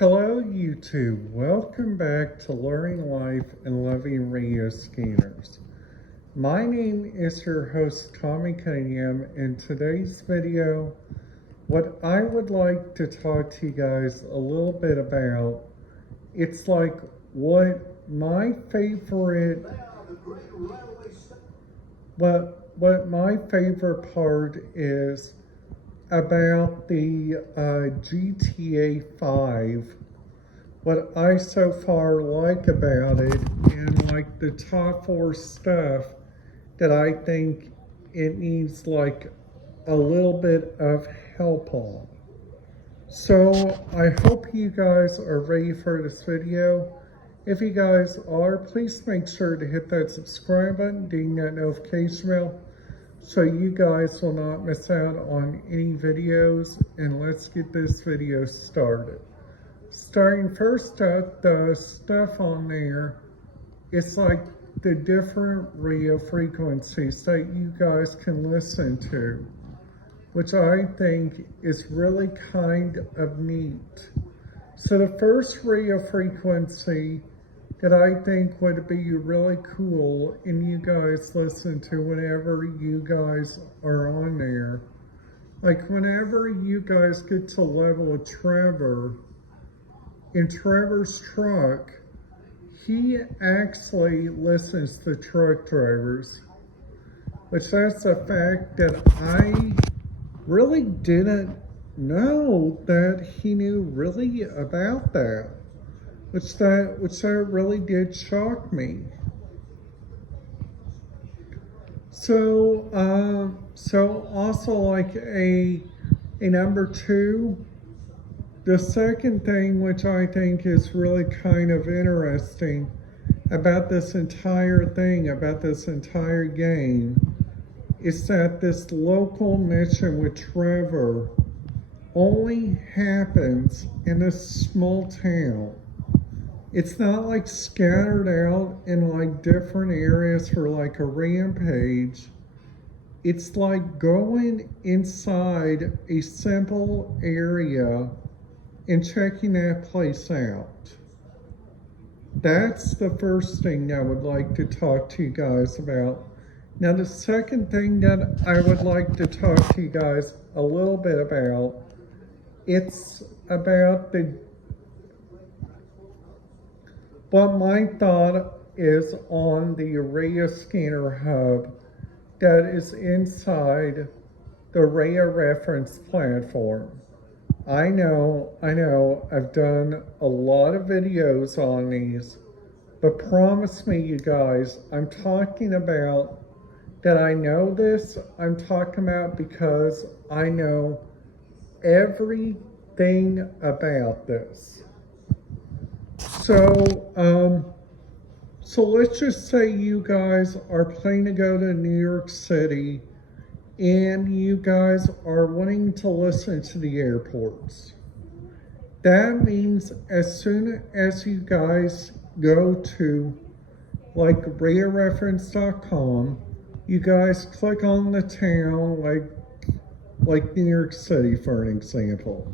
Hello YouTube, welcome back to Learning Life and Loving Radio Scanners. My name is your host Tommy Cunningham. In today's video, what I would like to talk to you guys a little bit about, it's like what my favorite part is about the GTA 5, what I so far like about it, and like the top 4 stuff that I think it needs like a little bit of help on. So I hope you guys are ready for this video. If you guys are, please make sure to hit that subscribe button, ding that notification bell, so you guys will not miss out on any videos. And let's get this video started. Starting first up, the stuff on there, it's like the different radio frequencies that you guys can listen to, which I think is really kind of neat. So the first radio frequency that I think would be really cool and you guys listen to whenever you guys are on there, like whenever you guys get to level of Trevor, in Trevor's truck, he actually listens to truck drivers, which that's a fact that I really didn't know that he knew really about that. Which that really did shock me. So also like a number 2, the second thing which I think is really kind of interesting about this entire thing, about this entire game, is that this local mission with Trevor only happens in a small town. It's not like scattered out in like different areas for like a rampage. It's like going inside a simple area and checking that place out. That's the first thing I would like to talk to you guys about. Now the second thing that I would like to talk to you guys a little bit about, it's about what my thought is on the radio scanner hub that is inside the radio reference platform. I know, I've done a lot of videos on these, but promise me, you guys, I'm talking about that I know this. I'm talking about because I know everything about this. So let's just say you guys are planning to go to New York City and you guys are wanting to listen to the airports. That means as soon as you guys go to like radioreference.com, you guys click on the town like New York City for an example.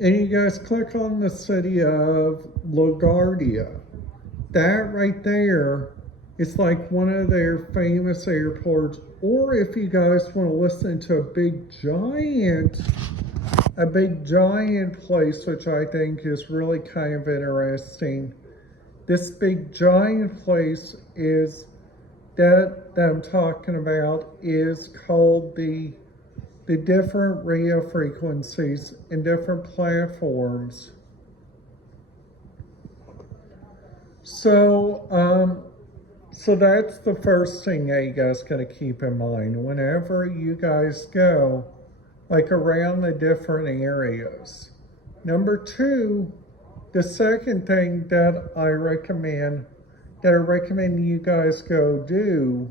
And you guys click on the city of LaGuardia. That right there is like one of their famous airports. Or if you guys want to listen to a big giant place, which I think is really kind of interesting. This big giant place is that I'm talking about is called the different radio frequencies and different platforms. So that's the first thing that you guys gotta keep in mind whenever you guys go, like around the different areas. Number 2, the second thing that I recommend you guys go do,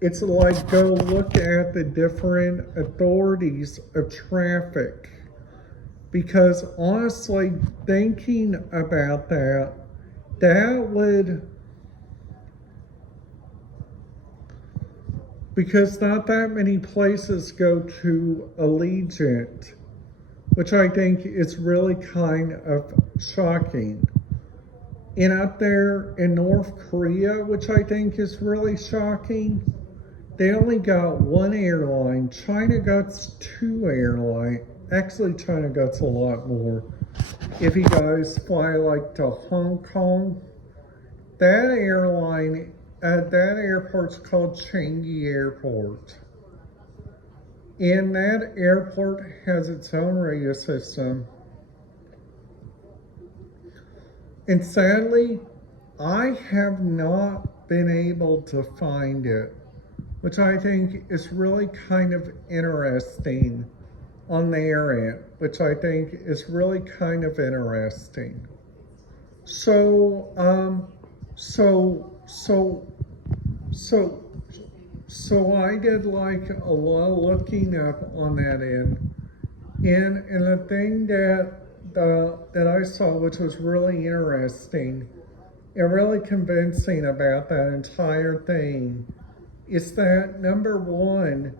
it's like go look at the different authorities of traffic. Because honestly, thinking about that would, because not that many places go to Allegiant, which I think is really kind of shocking. And up there in North Korea, which I think is really shocking, they only got one airline. China got two airlines. Actually, China got a lot more. If you guys fly like to Hong Kong, that airport's called Changi Airport. And that airport has its own radio system. And sadly, I have not been able to find it, which I think is really kind of interesting on their end, which I think is really kind of interesting. So I did like a lot of looking up on that end, and the thing that I saw, which was really interesting and really convincing about that entire thing, is that number one,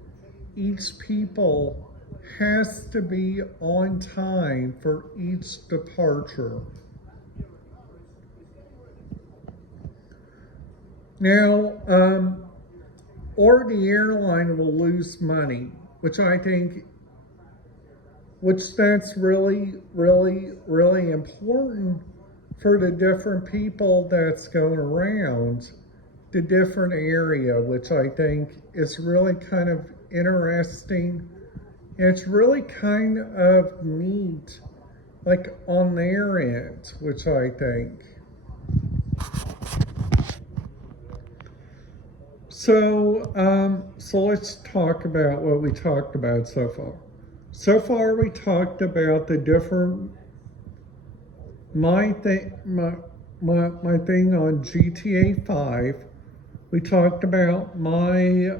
each people has to be on time for each departure. Now, or the airline will lose money, which I think, that's really, really, really important for the different people that's going around the different area, which I think is really kind of interesting. And it's really kind of neat, like on their end, which I think. So let's talk about what we talked about so far. So far, we talked about the different, my thing on GTA 5. We talked about my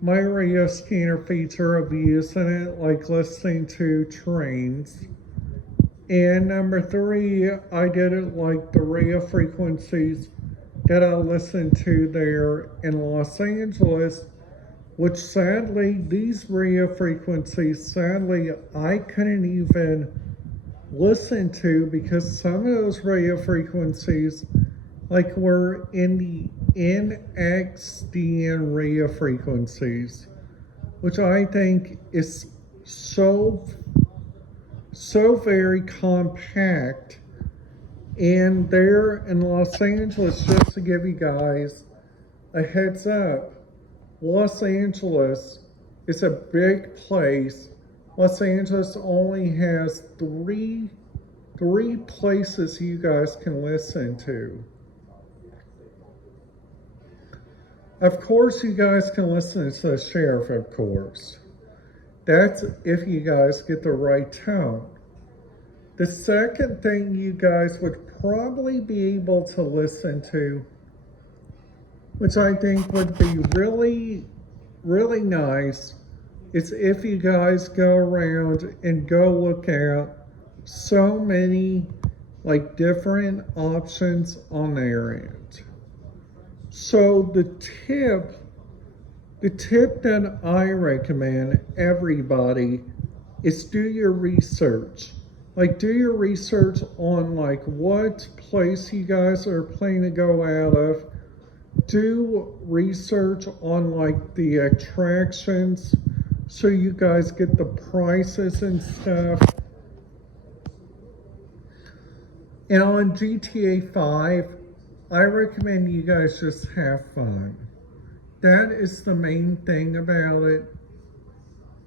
radio scanner feature of using it, like listening to trains. And number 3, I did it like the radio frequencies that I listened to there in Los Angeles, which sadly, these radio frequencies, I couldn't even listen to because some of those radio frequencies like were in the NXDN radio frequencies, which I think is so very compact. And there in Los Angeles, just to give you guys a heads up, Los Angeles is a big place. Los Angeles only has three places you guys can listen to. Of course, you guys can listen to the sheriff, of course. That's if you guys get the right tone. The second thing you guys would probably be able to listen to, which I think would be really, really nice, is if you guys go around and go look at so many like different options on their end. So the tip that I recommend everybody is do your research. Like do your research on like what place you guys are planning to go out of. Do research on like the attractions so you guys get the prices and stuff. And on GTA 5, I recommend you guys just have fun. That is the main thing about it.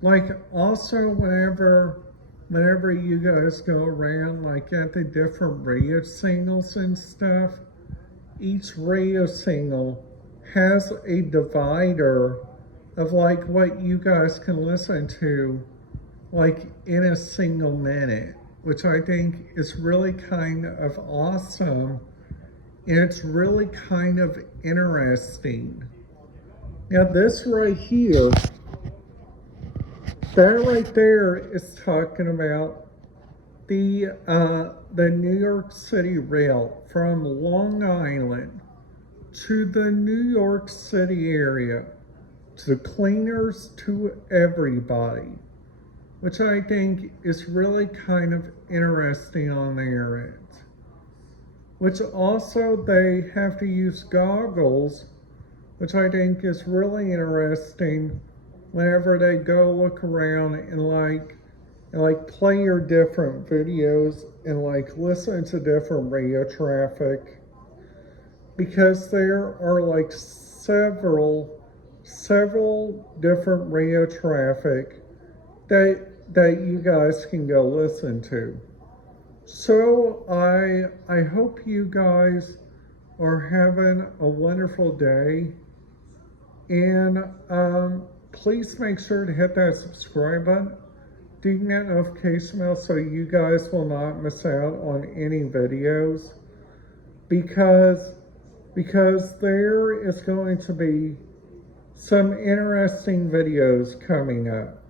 Like also whenever you guys go around like at the different radio signals and stuff, each radio signal has a divider of like what you guys can listen to like in a single minute, which I think is really kind of awesome. And it's really kind of interesting. Now this right here, that right there is talking about the New York City Rail from Long Island to the New York City area, to the cleaners, to everybody. which I think is really kind of interesting on their end. Which also they have to use goggles, which I think is really interesting whenever they go look around and like play your different videos and like listen to different radio traffic, because there are like several different radio traffic that you guys can go listen to. So I hope you guys are having a wonderful day, and please make sure to hit that subscribe button, ding that notification bell so you guys will not miss out on any videos, because there is going to be some interesting videos coming up.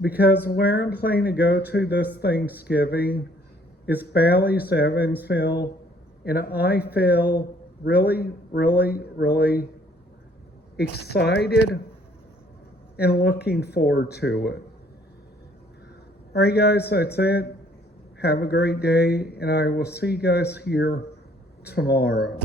Because where I'm planning to go to this Thanksgiving is Bally's Evansville, and I feel really, really, really excited and looking forward to it. All right, guys, that's it. Have a great day, and I will see you guys here tomorrow.